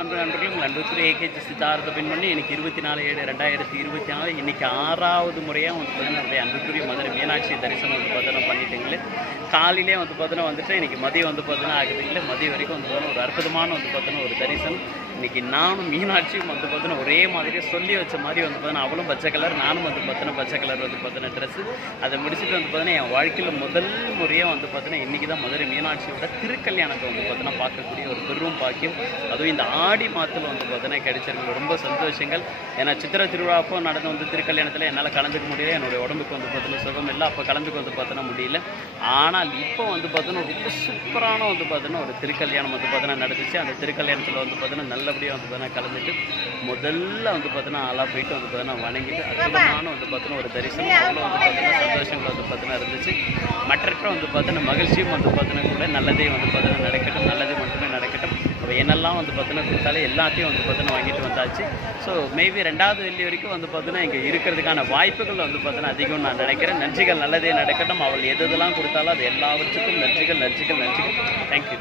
அன்பு நண்பர்களும் அன்புக்குரிய ஏகேஜி சித்தார்த்த பெண்மணி எனக்கு இருபத்தி நாலு ஏழு ரெண்டாயிரத்தி இருபத்தி நாலு இன்னைக்கு ஆறாவது முறையாக வந்து பார்த்தீங்கன்னா என்னுடைய அன்புக்குரிய மதுரை மீனாட்சி தரிசனம் வந்து பார்த்தீங்கன்னா பண்ணிட்டீங்களே. காலையிலே வந்து பார்த்தோன்னா வந்துட்டு இன்றைக்கி மதியம் வந்து பார்த்தீங்கன்னா ஆகுதுங்களே மதியம் வரைக்கும் வந்து பார்த்தோன்னா ஒரு அற்புதமான வந்து பார்த்தோன்னா ஒரு தரிசனம். இன்னைக்கு நானும் மீனாட்சியும் வந்து பார்த்தீங்கன்னா ஒரே மாதிரியே சொல்லி வச்ச மாதிரி வந்து பார்த்தீங்கன்னா அவளும் பச்சை கலர் நானும் வந்து பார்த்தீங்கன்னா பச்சை கலர் வந்து பார்த்தீங்கன்னா ட்ரெஸ்ஸு அதை முடிச்சுட்டு வந்து பார்த்தீங்கன்னா என் வாழ்க்கையில் முதல் முறையாக வந்து பார்த்தீங்கன்னா இன்றைக்கி தான் மதுரை மீனாட்சியோட திருக்கல்யாணத்தை வந்து பார்த்தீங்கன்னா பார்க்கக்கூடிய ஒரு பெரும் பாக்கியம் அதுவும் இந்த ஆடி மாதத்தில் வந்து பார்த்தீங்கன்னா கிடைச்சிருக்கு ரொம்ப சந்தோஷங்கள் ஏன்னா சித்திரை திருவிழா அப்போ நடந்த வந்து திருக்கல்யாணத்தில் என்னால் கலந்துக்க முடியல என்னுடைய உடம்புக்கு வந்து பார்த்தீங்கன்னா சுகம் இல்லை அப்போ கலந்துக்கு வந்து பார்த்தீங்கன்னா முடியல ஆனால் இப்போ வந்து பார்த்தீங்கன்னா ரொம்ப சூப்பரான வந்து பார்த்தீங்கன்னா ஒரு திருக்கல்யாணம் வந்து பார்த்தீங்கன்னா நடந்துச்சு அந்த திருக்கல்யாணத்தில் வந்து பார்த்தீங்கன்னா நல்லபடியாக வந்து பார்த்தீங்கன்னா கலந்துட்டு முதல்ல வந்து பார்த்தீங்கன்னா ஆளாக போயிட்டு வந்து பார்த்தீங்கன்னா வணங்கிட்டு அற்புதமான வந்து பார்த்தீங்கன்னா ஒரு தரிசனம் அவ்வளோ வந்து பார்த்தீங்கன்னா சந்தோஷங்கள் வந்து பார்த்தீங்கன்னா இருந்துச்சு மற்றற்ற வந்து பார்த்தீங்கன்னா மகிழ்ச்சியும் வந்து பார்த்தீங்கன்னா கூட நல்லதே வந்து பார்த்தீங்கன்னா நடக்கட்டும் நல்லது மட்டுமே நடக்கட்டும் என்னெல்லாம் வந்து பார்த்தீங்கன்னா கொடுத்தாலே எல்லாத்தையும் வந்து பார்த்தீங்கன்னா வாங்கிட்டு வந்தாச்சு ஸோ மேபி ரெண்டாவது வெள்ளி வரைக்கும் வந்து பார்த்தீங்கன்னா இங்கே இருக்கிறதுக்கான வாய்ப்புகள் வந்து பார்த்தீங்கன்னா அதிகம் நான் நினைக்கிறேன் நன்றிகள் நல்லதே நடக்கட்டும் அவள் எது எதெல்லாம் கொடுத்தாலும் அது எல்லாவற்றுக்கும் நன்றிகள் நன்றிகள் நன்றிகள் தேங்க்யூ